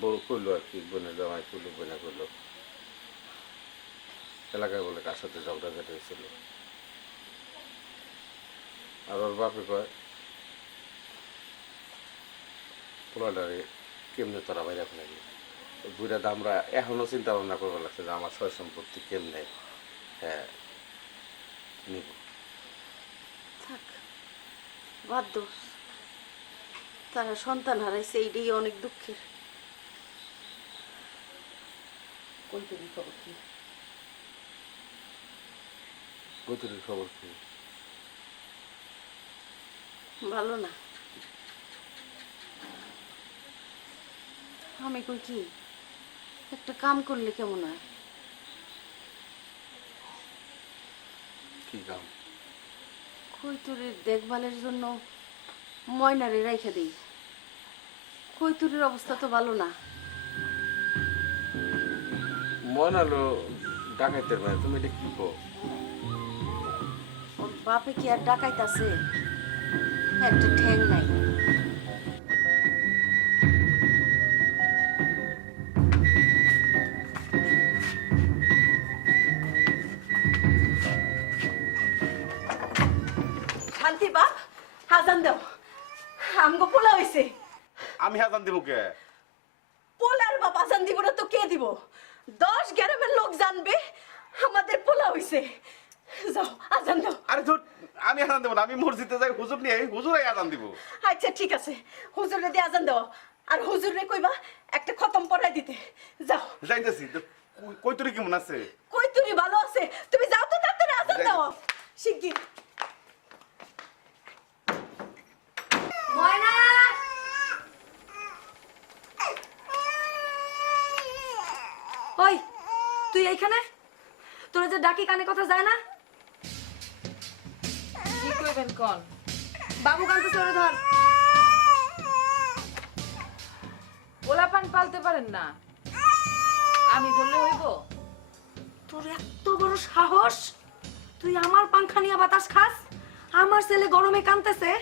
বউ কইলো আর কি, বোনের জামাই কইলো, বোনা কইলো এলাকায় বলে কার সাথে ঝগড়া ঝাঁটি হয়েছিল। আর ওর বাপে কয় পোলাটারে কেমনে তোরা বাইরে ফেলাবি। বুড়া আমরা এখনো চিন্তা ভাবনা করবার লাগছে যে আমার সয় সম্পত্তি কেমনে হ্যাঁ নিব। থাক, বাদ দোষ। তারা সন্তান হারাইছে, এইটাই অনেক দুঃখের। কৈতরীর খবর কি? কৈতরীর খবর কি? ভালো না। আমি কই কি, একটা কাম করলে কেমন হয়? কি কাম? কৈতরীর দেখভালের জন্য ময়নারে রাইখা দিই। কৈতরীর অবস্থা তো ভালো না। মনালো ডাকাইতে পারে, তুমি এটা কি কো? ওর বাপে কি আর ডাকাইতাছে? একটা ঠ্যাং নাই। শান্তি বাপ, হাজান দাও, আমগো পোলা হইছে। আমি হাজান দিব কে? পোলার বাপ আজান দিব না তো কে দিব? 10 গ্রামের লোক জানবে আমাদের পোলা হইছে। যাও আজান দাও। আরে ধুর, আমি হাজান দেব না, আমি মসজিদে যাই, হুজুর নিয়ে হুজুরাই হাজান দিব। আচ্ছা ঠিক আছে, হুজুরে দিয়ে আজান দাও। আর হুজুরে কইবা একটা খতম পড়াই দিতে। যাও। যাইতেছি। কৈতরী কেমন আছে? কই তুমি ভালো আছে? তুমি যাও তো তাড়াতাড়ি আজান দাও শিগগির। ময়না, ওই তুই এইখানে? তোরা যে ডাকি কানে কথা যায় না? কি করবেন কোন? বাবু কানতে চলে ধর। পোলাপান পালতে পারেন না, আমি ধরলে হইব? তোর এত বড় সাহস, তুই আমার পাংখা নিয়ে বাতাস খাস? আমার ছেলে গরমে কানতেছে।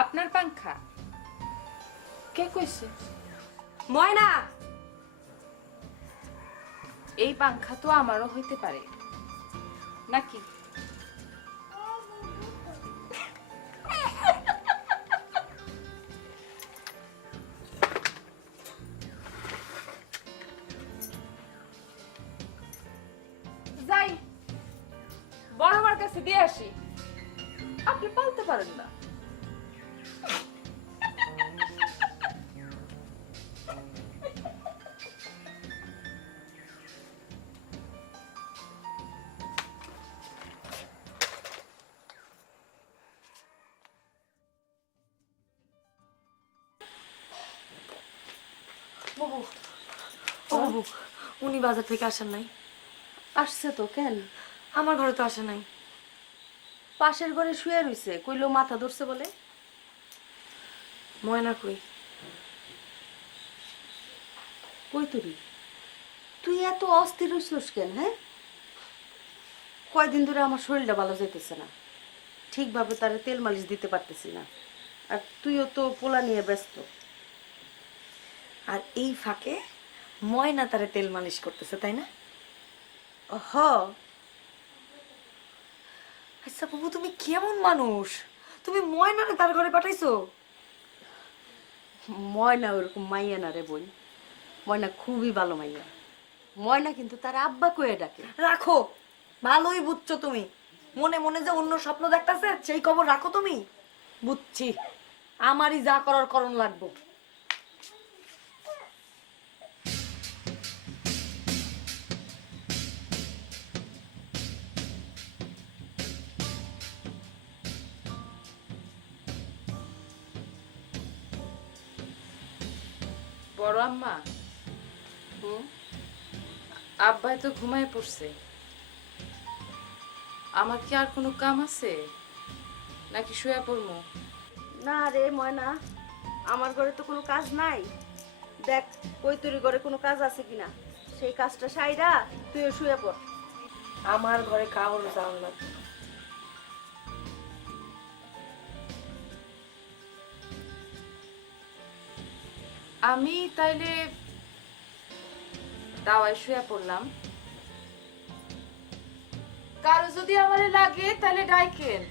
আপনার পাংখা কে কইছে? ময়না, এই পাংখা তো আমারও হইতে পারে নাকি? যাই বড় মার কাছে দিয়ে আসি, আপনি পালতে পারেন না। বাবু, ও বাবু, উনি বাজার থেকে আসেন নাই? আসছে তো, কেন? আমার ঘরে তো আসে নাই। পাশের ঘরে শুয়ে রইছে, কইলো মাথা ধরছে বলে। ময়না কই? কই তুই? তুই এত অস্থির হইছিস কেন? হ্যাঁ, কয়দিন ধরে আমার শরীরটা ভালো যাইতেছে না, ঠিকভাবে তারে তেল মালিশ দিতে পারতেছি না, আর তুইও তো পোলা নিয়ে ব্যস্ত। আর এই ফাঁকে ময়না তারে তেল মালিশ করতেছে, তাই না? হ, আচ্ছা বাবু, তুমি কেমন মানুষ? তুমি ময়নারে তার ঘরে পাঠাইছো? ময়না ওরকম মাইয়া না রে বোন, ময়না খুবই ভালো মাইয়া। ময়না কিন্তু তার আব্বা কয়ে ডাকে। রাখো, ভালোই বুঝছো তুমি। মনে মনে যে অন্য স্বপ্ন দেখতেছে সেই খবর রাখো তুমি। বুঝছি, আমারই যা করার করণ লাগবো। বড় আম্মা, আব্বাই তো ঘুমায় পড়ছে, আমার কি আর কোনো কাম আছে নাকি শুয়ে পড়বো? না রে ময়না, আমার ঘরে তো কোনো কাজ নাই। দেখ কৈতরি ঘরে কোনো কাজ আছে কিনা, সেই কাজটা সাইরা তুইও শুয়ে পড়। আমার ঘরে কাউর যাওয়ার লাগবে না। আমি তাইলে দাওয়ায় শুয়ে পড়লাম, কারো যদি আমারে লাগে তাহলে ডাইকেন।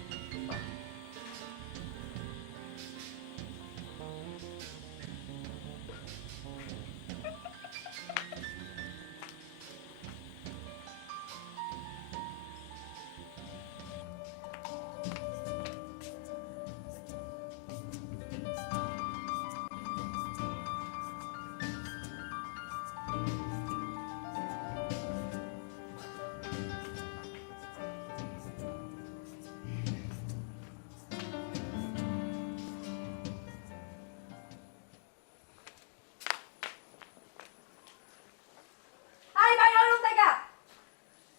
আই বাইর হও রুম থেকে,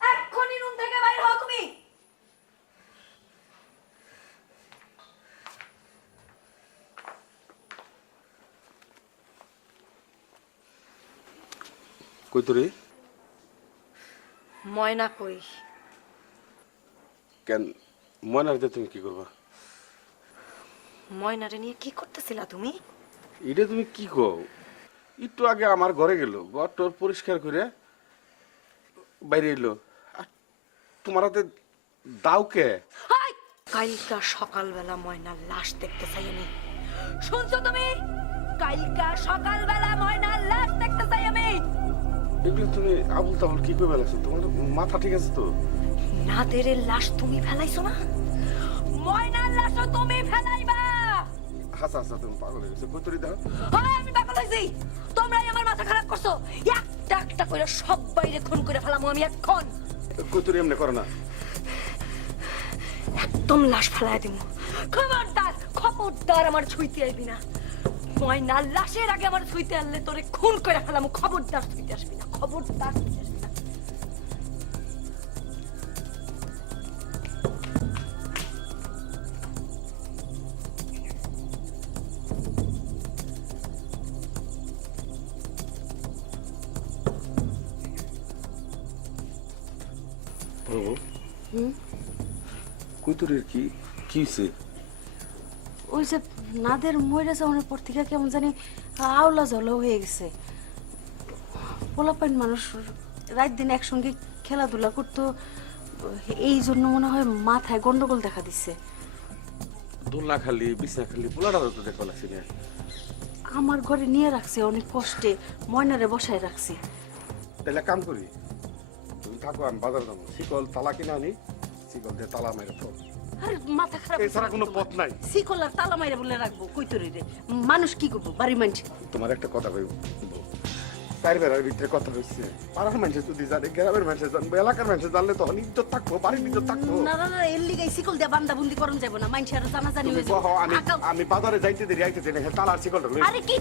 এক্ষুনি রুম থেকে বাইর হও তুমি। কই তোরে? ময়না কই? কেন ময়নার দিয়ে তুমি কি করবা? ময়নারে নিয়ে কি করতেছিলা তুমি? এটা তুমি কি কও? একটু আগে আমার ঘরে গেল, ঘর টর পরিষ্কার করে বাইরে এলো, আর তোমার হাতে দাও কে? কালকা সকালবেলা ময়নার লাশ দেখতে চাই আমি। শুনছো তুমি? কালকা সকালবেলা ময়নার লাশ দেখতে চাই আমি। এগুলো তুমি আবুল তাবুল কি করে বেলাছো? তোমার মাথা ঠিক আছে তো? নাদেরের লাশ তুমি ফেলাইছো না? ময়নার লাশও তুমি ফেলাইবা। হাসা হাসা তুমি পাগল হয়ে গেছো। কই তোরে দাও? হয় আমি পাগল হইছি, তোমরাই আমার মাথা খারাপ করছো। একটা একটা করে সব বাইরে খুন করে ফেলামু আমি এখন। কই তোরে এমনি করো না। একদম লাশ ফেলাই দিমু। খবরদার খবরদার আমার ছুঁইতে আইবি না। ময়নার লাশের আগে আমার ছুঁইতে আনলে তোরে খুন করে ফেলামু। খবরদার ছুঁইতে আসবি না, খবরদার ছুঁইতে আসবি না। প্রভু কই তোরে কি কি হইছে? ওই যে নাদের মরে যাওয়ার পর থেকে কেমন জানি আওলা জ্বলা হয়ে গেছে। পোলাপাইন মানুষ রাত দিন একসঙ্গে খেলাধুলা করতো, এই জন্য মনে হয় মাথায় গন্ডগোল দেখা দিচ্ছে। দোলনা খালি বিছনা খালি পোলাটা তো দেখো লাগছে না। আমার ঘরে নিয়ে রাখছে অনেক কষ্টে, ময়নারে বসায় রাখছি। তাহলে কাম করি, তুমি থাকো, আমি বাজার যাবো, শিকল তালা কিনে আনি, শিকল দিয়ে তালা মেরে ফোন। আর মাথা খারাপ এছাড়া কোনো পথ নাই। শিকল আর তালা মাইরা বলে রাখবো কৈতরি রে, মানুষ কি করবো বাড়ি মানছে। তোমার একটা কথা কইব, চার বেড়ার ভিতরে কথা হচ্ছে, পাড়ার মানুষে যদি জানে, গ্রামের মানুষে জানবো, এলাকার মানুষে জানলে তখন ইজ্জত থাকবো, বাড়ির ইজ্জত থাকবো। না না না, এর লিগাই শিকল দিয়ে বান্দা বুন্দি করন যাবো না, মানছে আর জানাজানি তুমি হয়ে যাবে। কহো, আমি বাজারে যাইতে দেরি আইতেছি না, তালা আর শিকলটা লই। আরে কি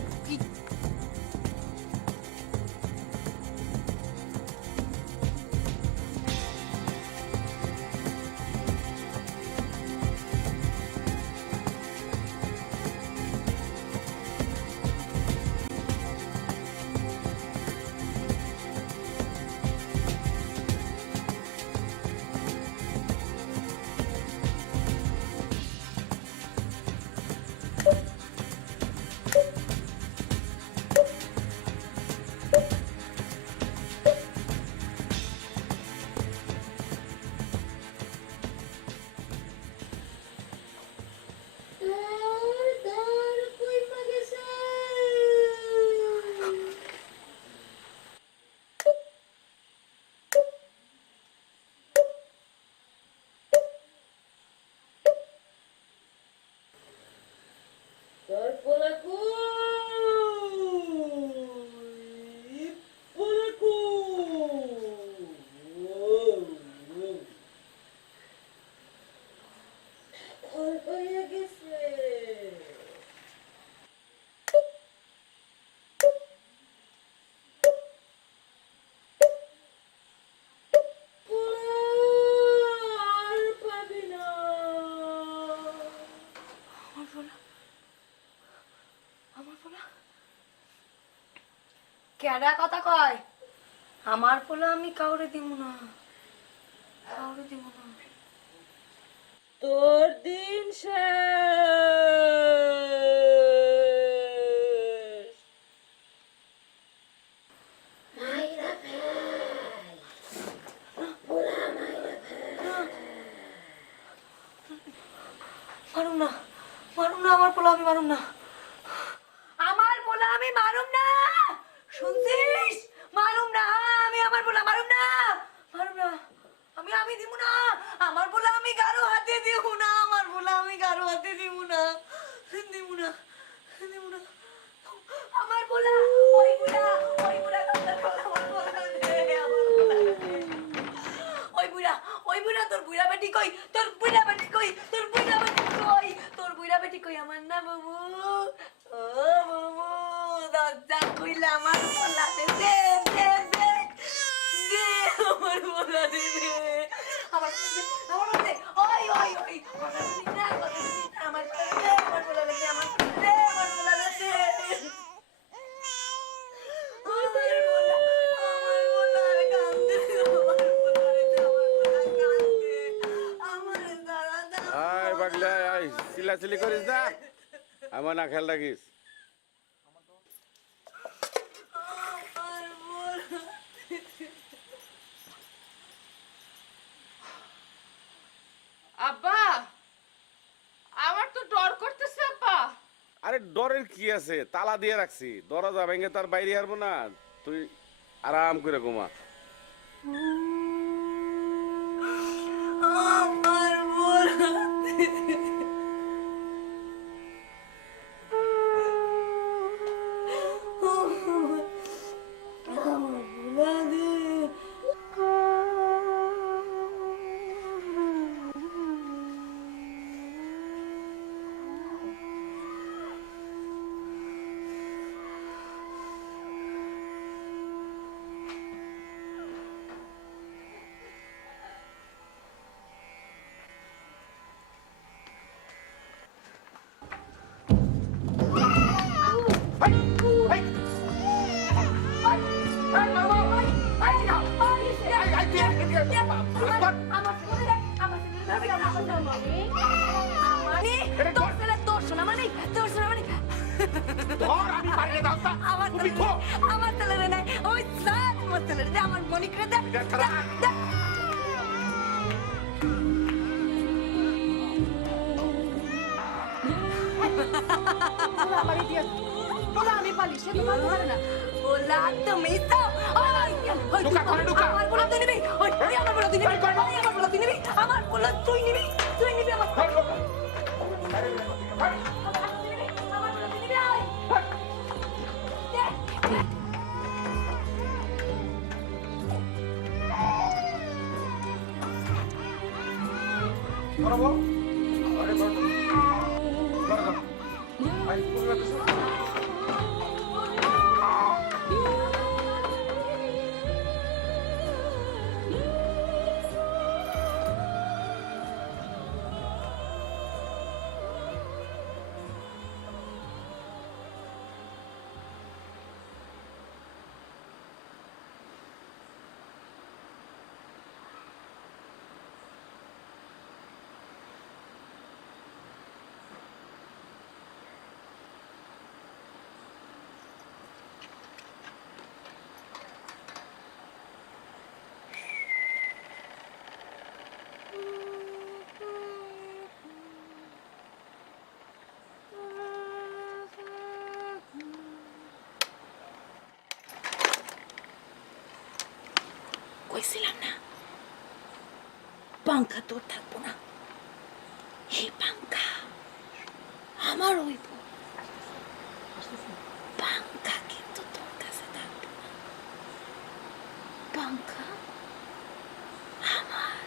কেডা কথা কয়? আমার পোলা আমি কাউরে দিব না, কাউরে দিব না। তোর দিন শেষ। মারুম না, মারুম না, আমার পোলা আমি মারুম না, আমার পোলা আমি মারুম না, শুনছিস? মারুম না, আমি আমার পোলা মারুম না, মারুম না, আমি দিব না, আমার পোলা আমি কারো হাতে দিব না, আমার পোলা আমি কারো হাতে দিব না, দিব না, দিব না, আমার পোলা, ওই পোলা, ওই পোলা, আমার পোলা দে, আমার পোলা দে। ওই বুড়া তোর বুড়া বেটি কই, তোর বুড়া বেটি কই, তোর বুড়া বেটি কই, তোর বুড়া বেটি কই, আমার না বাবু, ও বাবু, দরজা খুইলা আমার পোলা দে, দে দে দে দে, আমার পোলা দে দে, আমার পোলা দে, ওই ওই ওই, কথা শুনি না, কথা শুনি না, আমার পোলা দে, আমার পোলা দে, আমার পোলা দে, আমার পোলা দে, আমার পোলা, আমার পোলা কান্দে, আয় পাগলা আয়, চিল্লাচিল্লি করিস না, আমার না খেয়াল রাখিস। আব্বা, আমার তো ডর করতেছে আব্বা। আরে ডরের কি আছে, তালা দিয়ে রাখছি, দরজা ভেঙে তার বাইরে হারবো না, তুই আরাম করে ঘুমা। আমার পোলা আমার তেলের নাই, ওই স্যার আমার তেলের দে, আমার মনিকরে দে, দে। আমি পালি, সে তো পারতে পারে না। পোলা তুমি তো আমার পোলা তুই নিবি, ওই আমার পোলা তুই নিবি, আমার পোলা তুই নিবি, আমার পোলা তুই নিবি, তুই নিবি আমার পোলা তুই নিবি, আমার পোলা তুই নিবি, আয়। দে, দে। বড় আরে বড় বড় আই তুমি একটা কইছিলাম না পাঙ্খা তোর থাকবো না, এই পাঙ্খা আমার হইব, পাঙ্খা কিন্তু তোর কাছে থাকবো না, পাঙ্খা আমার।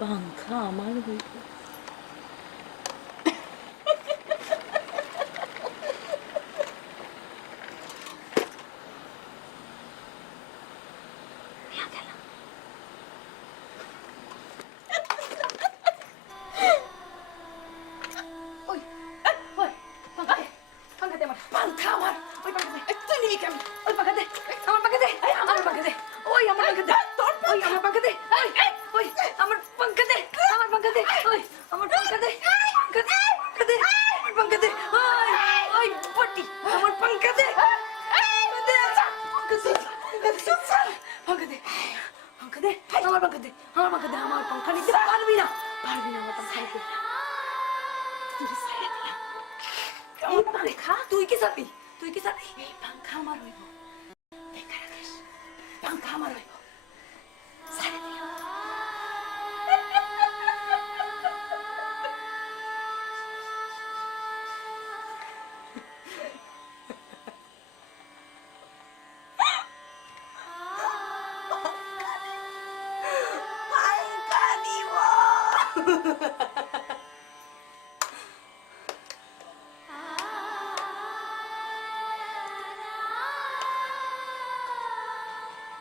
পাঙ্খা আমার হইব। পাঙ্খা দে পাঙ্খা দে আমার পাঙ্খা দে আমার পাঙ্খা দে আমার পাঙ্খা নিতে পারবি না আমার পাঙ্খা নিতে তুই সাইড দিলা এই পাঙ্খা তুই কি চাবি এই পাঙ্খা আমার হইব দেখা রাখিস পাঙ্খা আমার হইব সাইড দিলা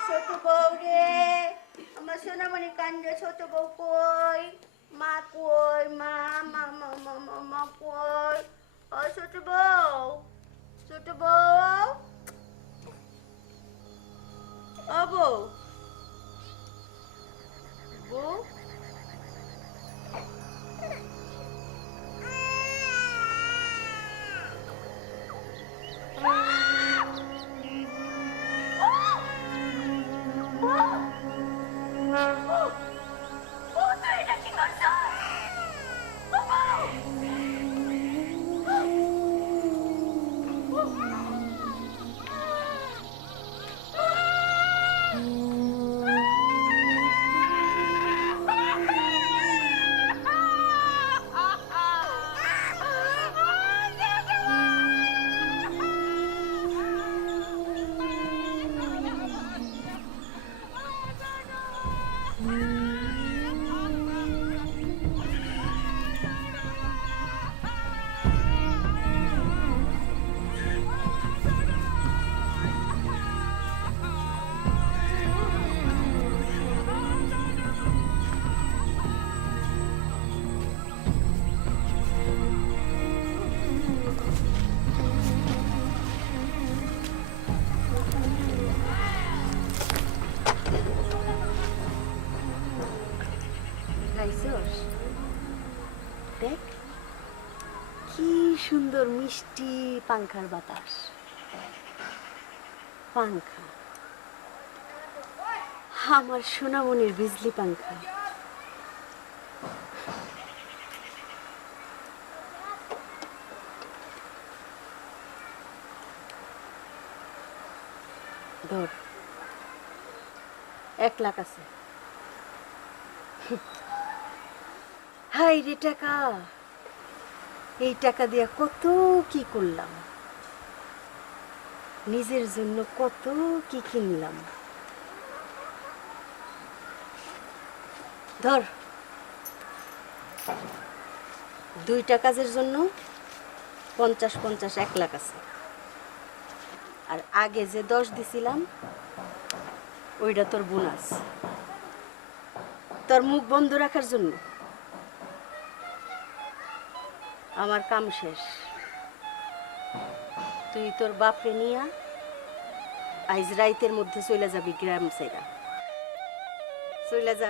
ছোট বউ রে আমার সোনামণি কান্দে ছোট বউ কই মা কই মা মা মা মা মা মা কই ও ছোট বউ ও বউ বউ খাইছস দেখ কি সুন্দর মিষ্টি পাংখার বাতাস পাংখা আমার সোনামণির বিজলি পাংখা ধর 1 লাখ আছে হাই রে টাকা এই টাকা দিয়া কত কি করলাম নিজের জন্য কত কি কিনলাম ধর 2টা কাজের জন্য 50 1 লাখ আছে আর আগে যে 10 দিছিলাম ওইটা তোর বোনাস তোর মুখ বন্ধ রাখার জন্য আমার কাম শেষ তুই তোর বাপরে নিয়া আইজ রাইতের মধ্যে চলে যাবি গ্রাম সাইরা চলে যা